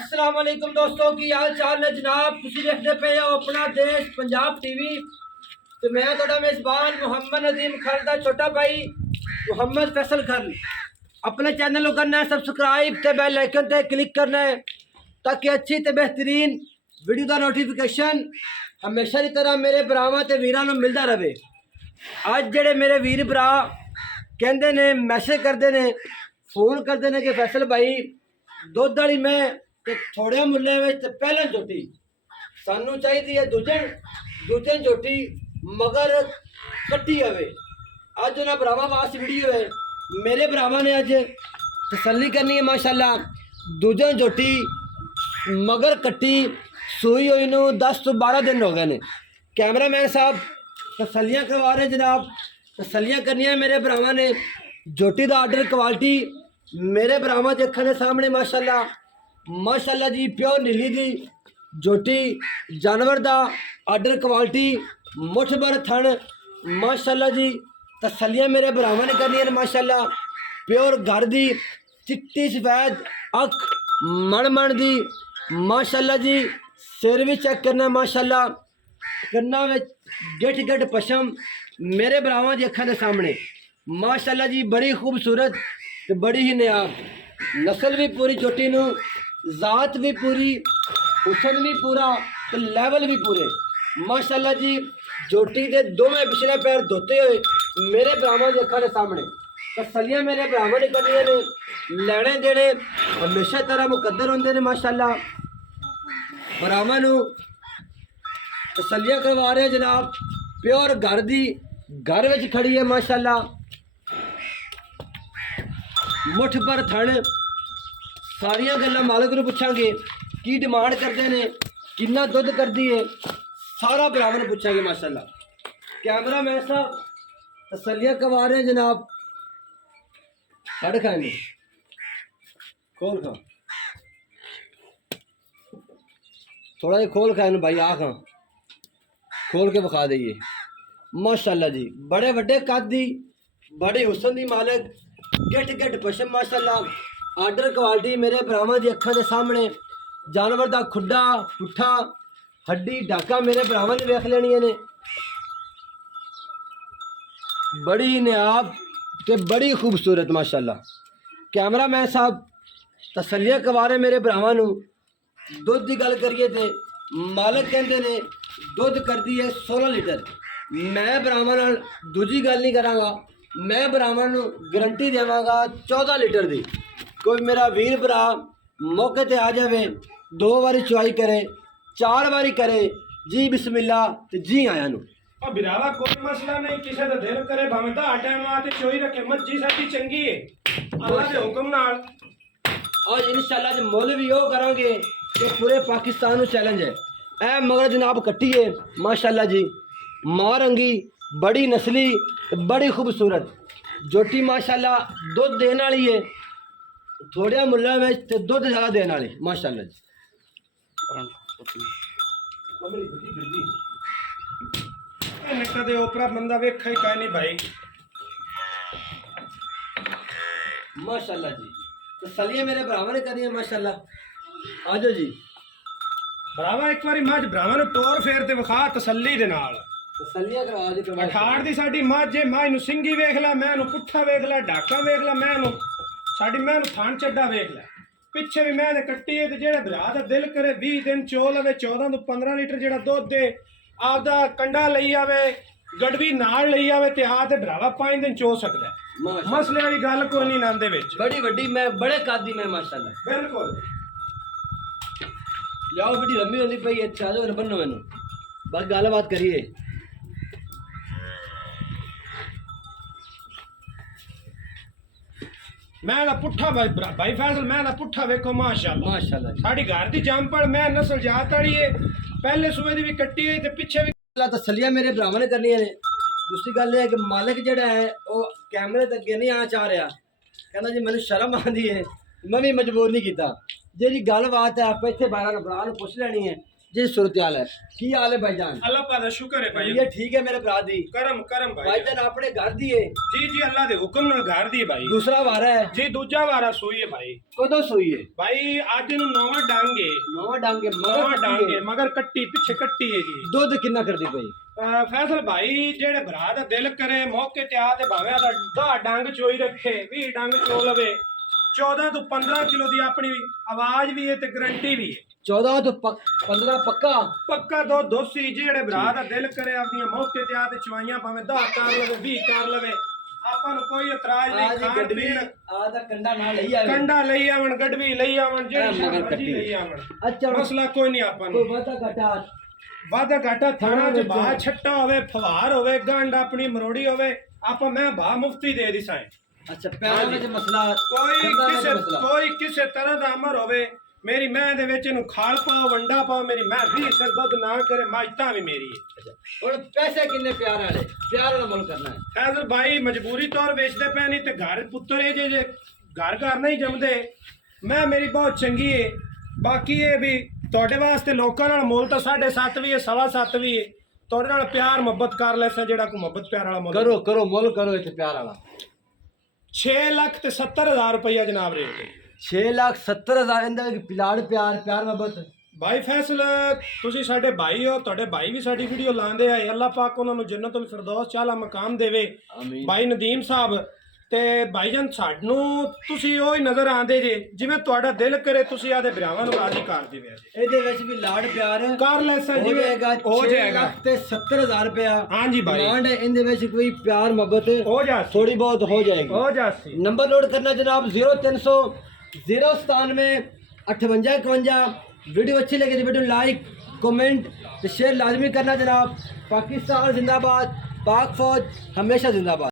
अस्सलाम वालेकुम दोस्तों की हाल चाल ने जनाब तुसी देखते पे हो अपना देश पंजाब टीवी तो मैं थोड़ा मेजबान मोहम्मद नदीम खल दा छोटा भाई मोहम्मद फैसल खल अपने चैनल को करना है सब्सक्राइब ते बेल आइकन ते क्लिक करना है ताकि अच्छी ते बेहतरीन वीडियो का नोटिफिकेशन हमेशा की तरह मेरे भरावां ते वीरां नूं मिलता रहे। अज जेडे मेरे वीर भरा कहते ने मैसेज करते ने फोन करते ने कि फैसल भाई दुध वाली मैं ते थोड़े मुल्ले में ते पहले झोटी सानू चाहिए है दूजे झोटी मगर कट्टी हवे। अज उन्होंने भरावां वास्ते वीडियो है मेरे भरावां ने अज तसल्ली करनी है माशाल्लाह दूजे झोटी मगर कट्टी सूई हुई नू 10 तो 12 दिन हो गए ने। कैमरामैन साहब तसल्लियाँ करवा रहे जनाब तसल्लियाँ करनी है मेरे भरावां ने झोटी का आर्डर क्वालिटी मेरे भरावां के अखां दे सामने माशाल्लाह जी प्योर नीली दी झोटी जानवर दा आर्डर क्वालिटी मुठ भर थण माशाल्लाह जी तसल्लियाँ मेरे भरावां ने करनी है माशाल्लाह प्योर घर दी चिट्टी सफेद अख मण दी माशाल्लाह जी सिर भी चेक करना माशाल्लाह कन्ना में गिठ पशम मेरे भरावां की अखां दे सामने माशाल्लाह जी बड़ी खूबसूरत तो बड़ी ही नायाब नस्ल भी पूरी झोटी नू जात भी पूरी हुसन भी पूरा तो लैवल भी पूरे माशाल्लाह जी झोटी के दोवें पिछले पैर धोते हुए मेरे भरावां की अखां दे सामने तसल्लियां मेरे भरावां ने करनियां ने लैने देने हमेशा तरह मुकद्दर होंदे ने माशाल्लाह भरावां नू तसल्लियां करवा रहे जनाब प्योर घर दी घर विच खड़ी है माशाल्लाह मुठ पर थण सारिया गल्लां मालक नूं पुछांगे की डिमांड करते हैं कितना दुध करती है सारा भरावां नूं पुछांगे माशाल्लाह। कैमरामैन साहब तसल्लियां करवा रहे हैं जनाब फड़ खाएंगे खोल खा थोड़ा जिहा खोल खाए भाई आ खा खोल के विखा दईए माशाल्लाह जी बड़े वड्डे कद दी बड़े हुसन दी मालक गिट पशम माशाल्लाह आर्डर क्वालिटी मेरे भरावां दी अखां दे सामने जानवर दा खुड्डा पुट्ठा हड्डी डाका मेरे भरावां ने वेख लेनियां ने बड़ी नायाब ते बड़ी खूबसूरत माशाल्लाह। कैमरामैन साहब तसल्लियां करवा रहे मेरे भरावां नूं दुध की गल करिए तो मालक कहते ने दुध करती है 16 लीटर मैं भरावां नाल दूजी गल नहीं करांगा मैं भरावां नूं गारंटी देवांगा 14 लीटर की। कोई मेरा वीर भरा मौके ते आ जाए 2 बारी चुआई करे 4 बारी करे जी बिस्मिल्ला ते जी आया नूं बिरावा कोई मसला नहीं किसी का दिल करे भावें दा टाइम आते चोई रखे मर्जी साडी चंगी है अल्लाह दे हुक्म नाल और इंशाल्लाह जे मुल भी वो करांगे कि पूरे पाकिस्तान नूं चैलेंज है। ए मगर जनाब कट्टी है माशाल्लाह जी मां रंगी बड़ी नस्ली बड़ी खूबसूरत झोटी माशाल्लाह दुध देने वाली है थोड़े मुल्लों में ते दुध ज़्यादा देने वाली माशाल्लाह जी। कदे ओपरा बंदा वेखा ही कह नहीं भाई माशाल्लाह जी तसल्लियां मेरे भरावां ने करी है माशाल्लाह। आजो जी भरावा एक बारी मझ भरावां नूं टोर फेर ते विखा तसल्ली दे नाल तसल्लियां करवा जी अठाड़ दी साडी मझ जे मैं नूं सिंगी वेख ला मैं नूं पुट्ठा वेख ला डाका वेख ला मैं नूं साडी मैं नूं थान चड्डा वेख ला पिछे भी मैं कट्टी है ते जेड़ा भरा दा दिल करे 20 दिन चो लवे 14 तो 15 लीटर जेड़ा दुध दे आपदा कंडा लई आवे गड़वी नाल लई आवे ते आ ते भरावा 5 दिन चो सकदा है मसले वाली गल कोई नहीं नांदे विच बड़ी वड्डी मैं बड़े कादी मैं माशाल्लाह बिल्कुल जाओ बड़ी लंबी होंदी पई अच्छा जो बन्नो मैनू बस गलबात करिए। मैं ना पुट्ठा भाई फैसल मैं ना पुट्ठा वेखो माशाल्लाह माशाल्लाह साडी घर दी जामपड़ मैं नस्ल जात वाली है पहले सुबह दी भी कट्टी है ते पिछे भी तसल्लियां मेरे भरावां ने करनी है। दूसरी गल है कि मालिक जेड़ा है वो कैमरे तक अगे नहीं आना चाह रहा कहना जी मैंने शर्म आती है मैं भी मजबूर नहीं किया जी गलबात है आप इतने 12 भरा पूछ लैनी है जी सूरत हाल है की हाल है भाईजान अल्लाह पाक दा शुक्र है भाई ये ठीक है मेरे भरा दी करम करम भाई भाईजान अपने घर दी है जी जी अल्लाह दे हुक्म नाल घर दी भाई दूसरा वारा है जी दूजा वारा सोई है भाई कदों सोई है भाई आज नु नौवां डांगे नवा डांगे नौवां मगर डांगे मगर कट्टी पीछे कट्टी है जी दुध कितना कर दी भाई फैसल भाई जेड़े भरा दा दिल करे मौके ते आ ते भाਵੇਂ दा डंग चोई रखे 20 डंग चो लवे 14 तो 15 किलो दी अपनी आवाज भी है ते गारंटी भी है 14 तो 15 पक्का पक्का दो दोसी जेड़े भरा दा दिल करे अपनी मौके ते आ ते चवाइयां भाਵੇਂ 10 कर लवे 20 कर लवे ਆਪਾਂ ਨੂੰ ਕੋਈ ਇਤਰਾਜ਼ ਨਹੀਂ आज ਖਾਣ गड्डी ਪੀਣ आधा कंडा ना ले आवे ਕੰਡਾ ਲਈ ਆਵਣ ਗੜਵੀ ਲਈ ਆਵਣ ਜਿਹੜੀ ਮਗਰ ਮਰਜ਼ੀ ਕੱਟੀ। ਲਈ ਆਵਣ अच्छा ਮਸਲਾ ਕੋਈ ਨਹੀਂ ਆਪਾਂ ਨੂੰ कोई वादा घटा ਵਾਦਾ ਘਾਟਾ ਥਾਣਾ ਚ ਵਿੱਚ। ਬਾਹ ਛੱਟਾ ਹੋਵੇ ਫਵਾਰ ਹੋਵੇ ਗੰਢ ਆਪਣੀ ਮਰੋੜੀ ਹੋਵੇ ਆਪਾਂ ਮੈਂ ਭਾ ਮੁਫਤੀ ਦੇ ਦੀ ਸਾਂ अच्छा प्यारा में जो मसला ਕੋਈ कंधा में ਕਿਸੇ जो मसला ਕੋਈ ਕਿਸੇ ਤਰ੍ਹਾਂ ਦਾ ਅਮਰ ਹੋਵੇ ਮੇਰੀ ਮੈਂ ਦੇ ਵਿੱਚ ਇਹਨੂੰ ਖਾਲ ਪਾਓ ਵੰਡਾ ਪਾਓ ਮੇਰੀ ਮੈਂ ਵੀ ਸਿਰ ਦੁੱਧ ਨਾ ਕਰੇ ਮਾਜਤਾ ਵੀ ਮੇਰੀ ਹੈ और पैसे किन्ने प्यार वाले प्यार वाला मुल करना है ਫੈਜ਼ਲ ਭਾਈ ਮਜਬੂਰੀ ਤੌਰ ਵੇਚਦੇ ਪਏ ਨਹੀਂ ਤੇ ਘਰ ਪੁੱਤਰ ਇਹ ਜੇ ਘਰ ਘਰ ਨਹੀਂ ਜੰਮਦੇ ਮੈਂ ਮੇਰੀ ਬਹੁਤ ਚੰਗੀ ਹੈ ਬਾਕੀ ਇਹ ਵੀ ਤੁਹਾਡੇ ਵਾਸਤੇ ਲੋਕਾਂ ਨਾਲ ਮੁੱਲ ਤਾਂ 7.5 ਵੀ ਹੈ 7.5 ਵੀ ਹੈ ਤੁਹਾਡੇ ਨਾਲ ਪਿਆਰ ਮੁਹੱਬਤ ਕਰ ਲੈਸਾ ਜਿਹੜਾ ਕੋ ਮੁਹੱਬਤ ਪਿਆਰ ਵਾਲਾ ਮੁੱਲ करो करो मुल करो इतने प्यार वाला 6,70,000 रुपया जनाब रेट 6,70,000 इंदे पिलाड़ प्यार प्यार मोहब्बत ਭਾਈ ਫੈਸਲ ਤੁਸੀਂ ਸਾਡੇ ਭਾਈ ਹੋ ਤੁਹਾਡੇ ਭਾਈ ਵੀ ਸਾਡੀ ਵੀਡੀਓ ਲਾਉਂਦੇ ਆ ਅੱਲਾਹ ਪਾਕ ਉਹਨਾਂ ਨੂੰ ਜੰਨਤੁਲ ਫਿਰਦੌਸ ਚਾਲਾ ਮਕਾਮ ਦੇਵੇ आमीन ਭਾਈ ਨਦੀਮ ਸਾਹਿਬ ਤੇ ਭਾਈਜਾਨ ਸਾਨੂੰ ਤੁਸੀਂ ਉਹ ਹੀ ਨਜ਼ਰ ਆਉਂਦੇ ਜੇ ਜਿਵੇਂ ਤੁਹਾਡਾ ਦਿਲ ਕਰੇ ਤੁਸੀਂ ਆਦੇ ਭਰਾਵਾਂ ਨੂੰ ਰਾਜ਼ੀ ਕਰ ਦੇਵੇ ਇਹਦੇ ਵਿੱਚ ਵੀ ਲਾੜ ਪਿਆਰ ਕਰ ਲੈਸਾ ਹੋ ਜਿਵੇਂ ਜਾਏਗਾ ਹੋ 6 ਜਾਏਗਾ ਲੱਖ ਤੇ 70,000 ਰੁਪਇਆ ਹਾਂਜੀ ਭਾਈ ਡਿਮਾਂਡ ਹੈ ਇਹਦੇ ਵਿੱਚ ਕੋਈ ਪਿਆਰ ਮੁਹੱਬਤ ਹੋ ਜਾ थोड़ी बहुत हो जाएगी ਹੋ ਜਾਸੀ नंबर नोट करना जनाब 0300 097 58 51 वीडियो अच्छी लगे तो वीडियो लाइक कमेंट तो शेयर लाजमी करना जनाब पाकिस्तान जिंदाबाद पाक फौज हमेशा जिंदाबाद।